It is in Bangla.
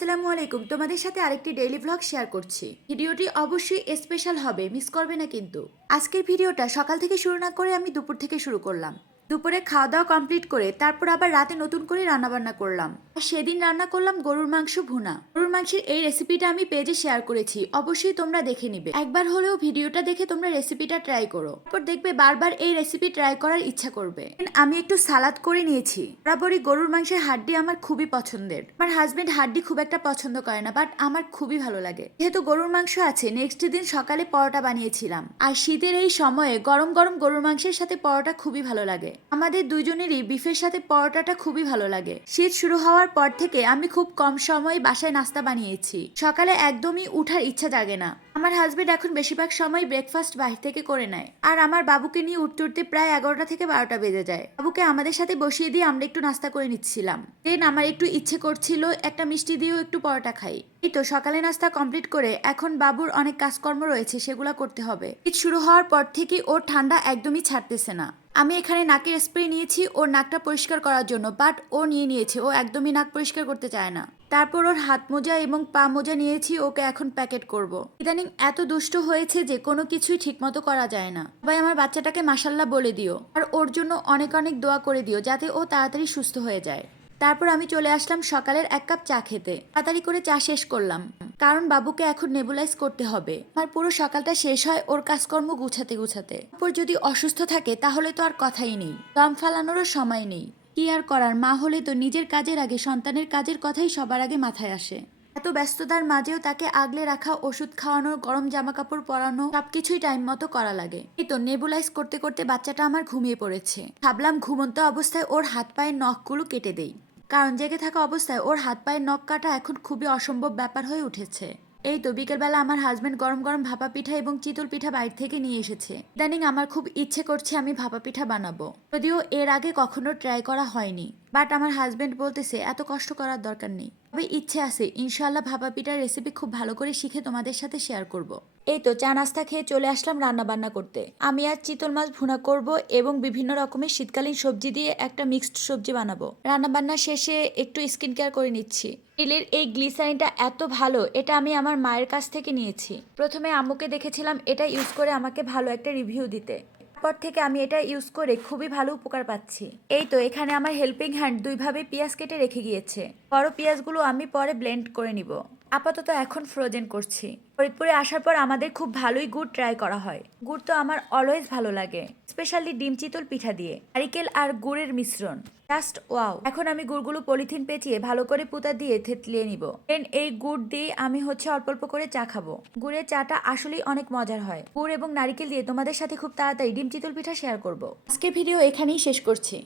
আসসালামু আলাইকুম। তোমাদের সাথে আরেকটি ডেইলি ভ্লগ শেয়ার করছি। ভিডিওটি অবশ্যই স্পেশাল হবে, মিস করবে না কিন্তু। আজকের ভিডিওটা সকাল থেকে শুরু না করে আমি দুপুর থেকে শুরু করলাম। দুপুরে খাওয়া দাওয়া কমপ্লিট করে তারপর আবার রাতে নতুন করে রান্নাবান্না করলাম। আর সেদিন রান্না করলাম গরুর মাংস ভুনা। গরুর মাংসের এই রেসিপিটা আমি পেজে শেয়ার করেছি, অবশ্যই তোমরা দেখে নিবে। একবার হলেও ভিডিওটা দেখে তোমরা রেসিপিটা ট্রাই করো, তারপর দেখবে বারবার এই রেসিপি ট্রাই করার ইচ্ছা করবে। আমি একটু সালাদ করে নিয়েছি। বরাবরই গরুর মাংসের হাড্ডি আমার খুবই পছন্দের। আমার হাজবেন্ড হাড্ডি খুব একটা পছন্দ করে না, বাট আমার খুবই ভালো লাগে। যেহেতু গরুর মাংস আছে, নেক্সট দিন সকালে পরোটা বানিয়েছিলাম। আর শীতের এই সময়ে গরম গরম গরুর মাংসের সাথে পরোটা খুবই ভালো লাগে। আমাদের দুজনেরই বিফের সাথে পরোটাটা খুবই ভালো লাগে। শীত শুরু হওয়ার পর থেকে আমি খুব কম সময়ে বাসায় নাস্তা বানিয়েছি। সকালে একদমই উঠার ইচ্ছা জাগে না। আমার হাজবেন্ড এখন বেশিরভাগ সময় ব্রেকফাস্ট বাইরে থেকে করে নেয়। আর আমার বাবুকে নিয়ে উঠতে উঠতে প্রায় 11টা থেকে 12টা বেজে যায়। বাবুকে আমাদের সাথে বসিয়ে দিয়ে আমরা একটু নাস্তা করে নিচ্ছিলাম। দেন আমার একটু ইচ্ছে করছিল একটা মিষ্টি দিয়েও একটু পরোটা খাই। এই তো সকালে নাস্তা কমপ্লিট করে এখন বাবুর অনেক কাজকর্ম রয়েছে, সেগুলো করতে হবে। শীত শুরু হওয়ার পর থেকে ওর ঠান্ডা একদমই ছাড়তেছে না। আমি এখানে নাকের স্প্রে নিয়েছি ওর নাকটা পরিষ্কার করার জন্য, বাট ও নিয়েছে, ও একদমই নাক পরিষ্কার করতে চায় না। তারপর ওর হাত মোজা এবং পা মোজা নিয়েছি, ওকে এখন প্যাকেট করব। ইদানিং এত দুষ্ট হয়েছে যে কোনো কিছুই ঠিকমতো করা যায় না। সবাই আমার বাচ্চাটাকে মাশাল্লাহ বলে দিও, আর ওর জন্য অনেক অনেক দোয়া করে দিও যাতে ও তাড়াতাড়ি সুস্থ হয়ে যায়। তারপর আমি চলে আসলাম সকালের 1 কাপ চা খেতে। তাড়াতাড়ি করে চা শেষ করলাম, কারণ বাবুকে এখন নেবুলাইজ করতে হবে। আমার পুরো সকালটা শেষ হয় ওর কাজকর্ম গুছাতে গুছাতে। তারপর যদি অসুস্থ থাকে তাহলে তো আর কথাই নেই, দম ফালানোরও সময় নেই। কি আর করার, মা হলে তো নিজের কাজের আগে সন্তানের কাজের কথাই সবার আগে মাথায় আসে। এত ব্যস্ততার মাঝেও তাকে আগলে রাখা, ওষুধ খাওয়ানো, গরম জামা কাপড় পরানো, সবকিছুই টাইম মতো করা লাগে। এই তো নেবুলাইজ করতে করতে বাচ্চাটা আমার ঘুমিয়ে পড়েছে। ভাবলাম ঘুমন্ত অবস্থায় ওর হাত পায়ের নখগুলো কেটে দেই, কারণ জেগে থাকা অবস্থায় ওর হাত পায়ের নখ কাটা এখন খুবই অসম্ভব ব্যাপার হয়ে উঠেছে। এই তো বিকেলবেলা আমার হাজবেন্ড গরম গরম ভাপা পিঠা এবং চিতল পিঠা বাইরে থেকে নিয়ে এসেছে। ইদানিং আমার খুব ইচ্ছে করছে আমি ভাপা পিঠা বানাবো, যদিও এর আগে কখনো ট্রাই করা হয়নি। বাট আমার হাজবেন্ড বলতেছে এত কষ্ট করার দরকার নেই। তবে ইচ্ছে আছে, ইনশাল্লাহ ভাপা পিঠার রেসিপি খুব ভালো করে শিখে তোমাদের সাথে শেয়ার করব। এই তো চা নাস্তা খেয়ে চলে আসলাম রান্না বান্না করতে। আমি আজ চিতল মাছ ভুনা করব এবং বিভিন্ন রকমের শীতকালীন সবজি দিয়ে একটা মিক্সড সবজি বানাবো। রান্না বান্না শেষে একটু স্কিন কেয়ার করে নিচ্ছি। রিলের এই গ্লিসারিনটা এত ভালো, এটা আমি আমার মায়ের কাছ থেকে নিয়েছি। প্রথমে আম্মুকে দেখেছিলাম এটা ইউজ করে আমাকে ভালো একটা রিভিউ দিতে। পর থেকে আমি এটা ইউজ করে খুবই ভালো উপকার পাচ্ছি। এই তো এখানে আমার হেল্পিং হ্যান্ড দুইভাবে পেঁয়াজ কেটে রেখে গিয়েছে। বড় পেঁয়াজগুলো আমি পরে ব্লেন্ড করে নিব। আপাতত এখন ফ্রোজেন করছি। ফরিদপুরে আসার পর আমাদের খুব ভালোই গুড় ট্রাই করা হয়। গুড় তো আমার অলওয়েজ ভালো লাগে, স্পেশালি ডিম চিতল পিঠা দিয়ে নারিকেল আর গুড়ের মিশ্রণ, জাস্ট ওয়াও। এখন আমি গুড়গুলো পলিথিন পেঁচিয়ে ভালো করে পুতা দিয়ে থেতলিয়ে নিব। দেন এই গুড় দিয়ে আমি অল্প অল্প করে চা খাবো। গুড়ের চাটা আসলেই অনেক মজার হয়। গুড় এবং নারিকেল দিয়ে তোমাদের সাথে খুব তাড়াতাড়ি ডিম চিতল পিঠা শেয়ার করব। আজকের ভিডিও এখানেই শেষ করছি।